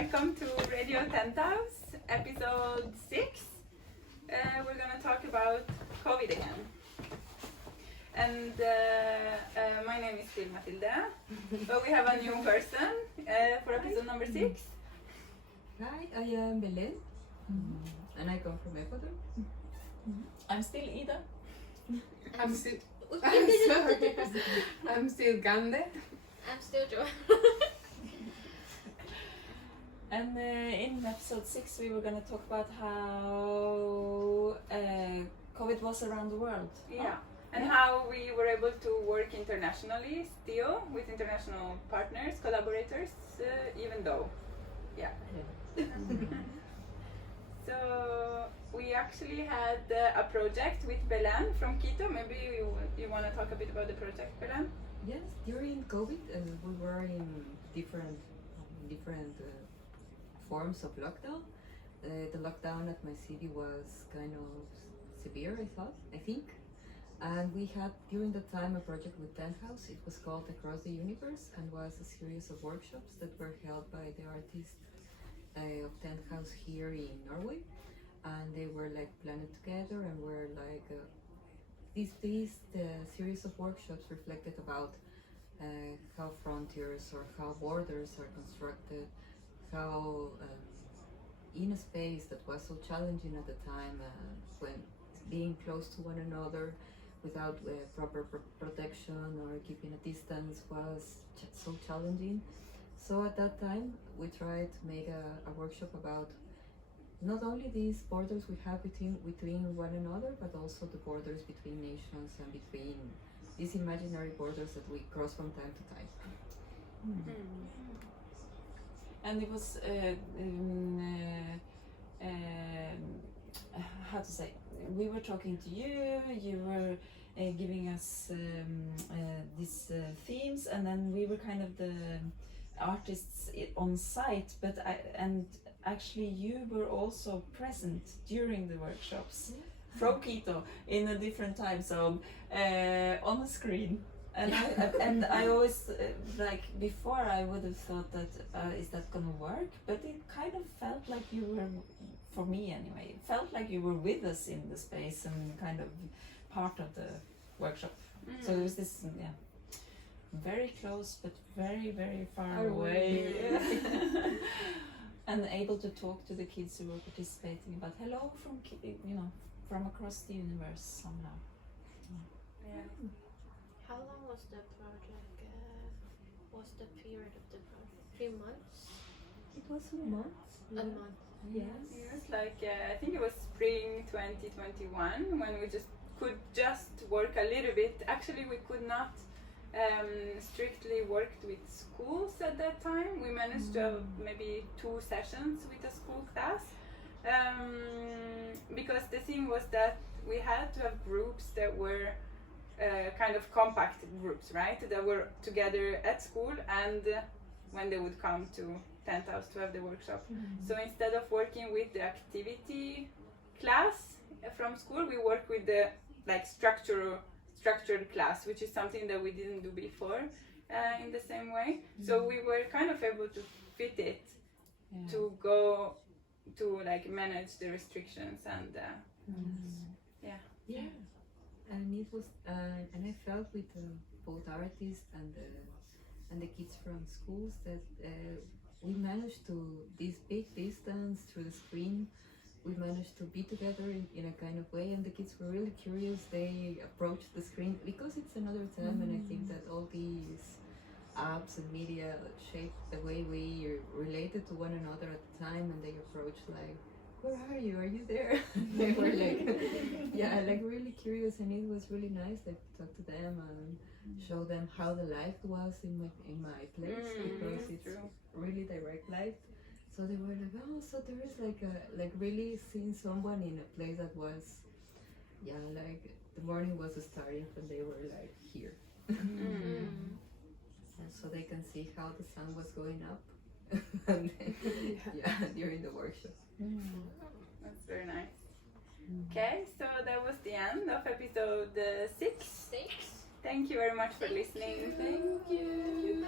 welcome to Radio 10,000, episode 6. We're going to talk about COVID again. And my name is still Matilda, but we have a new person for episode number 6. Hi, I am Belén, and I come from Ecuador. I'm still Ida. I'm still Gande. I'm still Joy. And in episode 6 we were going to talk about how COVID was around the world. Yeah, and how we were able to work internationally still with international partners, collaborators, even though. Yeah. So we actually had a project with Belén from Quito. Maybe you want to talk a bit about the project, Belén? Yes, during COVID, we were in different forms of lockdown. The lockdown at my city was kind of severe, I think. And we had during the time a project with HAUS. It was called Across the Universe and was a series of workshops that were held by the artists of HAUS here in Norway. And they were like planned together and were like the series of workshops reflected about how frontiers or how borders are constructed, how in a space that was so challenging at the time, when being close to one another without proper protection or keeping a distance was so challenging. So at that time we tried to make a workshop about not only these borders we have between one another, but also the borders between nations and between these imaginary borders that we cross from time to time. And it was how to say, we were talking to you, you were giving us these themes, and then we were kind of the artists on site, but actually you were also present during the workshops from Quito in a different time zone on the screen. And I always like before I would have thought that is that gonna work, but it kind of felt like you were, for me anyway, it felt like you were with us in the space and kind of part of the workshop. So it was this very close but very, very far away. And able to talk to the kids who were participating about hello from across the universe somehow. Yeah. How long was the project? What's the period of the project? 3 months? It was a month. A month. Yes. It was like, I think it was spring 2021 when we could work a little bit. Actually, we could not strictly work with schools at that time. We managed to have maybe 2 sessions with a school class. Because the thing was that we had to have groups that were kind of compact groups, right? That were together at school and when they would come to 10,000 to have the workshop. So instead of working with the activity class from school, we work with the like structured class, which is something that we didn't do before in the same way. So we were kind of able to fit it to go to like manage the restrictions and Yeah. And it was, and I felt with both artists and the kids from schools that we managed to, this big distance through the screen, we managed to be together in a kind of way, and the kids were really curious. They approached the screen because it's another time, and I think that all these apps and media shaped the way we related to one another at the time, and they approached like, where are you? Are you there? They were like, like really curious, and it was really nice. I talked to them and show them how the light was in my place, because it's really direct light. So they were like, oh, so there is like really seeing someone in a place that was, like the morning was starting when they were like here. And so they can see how the sun was going up and during the workshop. That's very nice. Okay, so that was the end of episode 6. Thank you very much for listening. Thank you.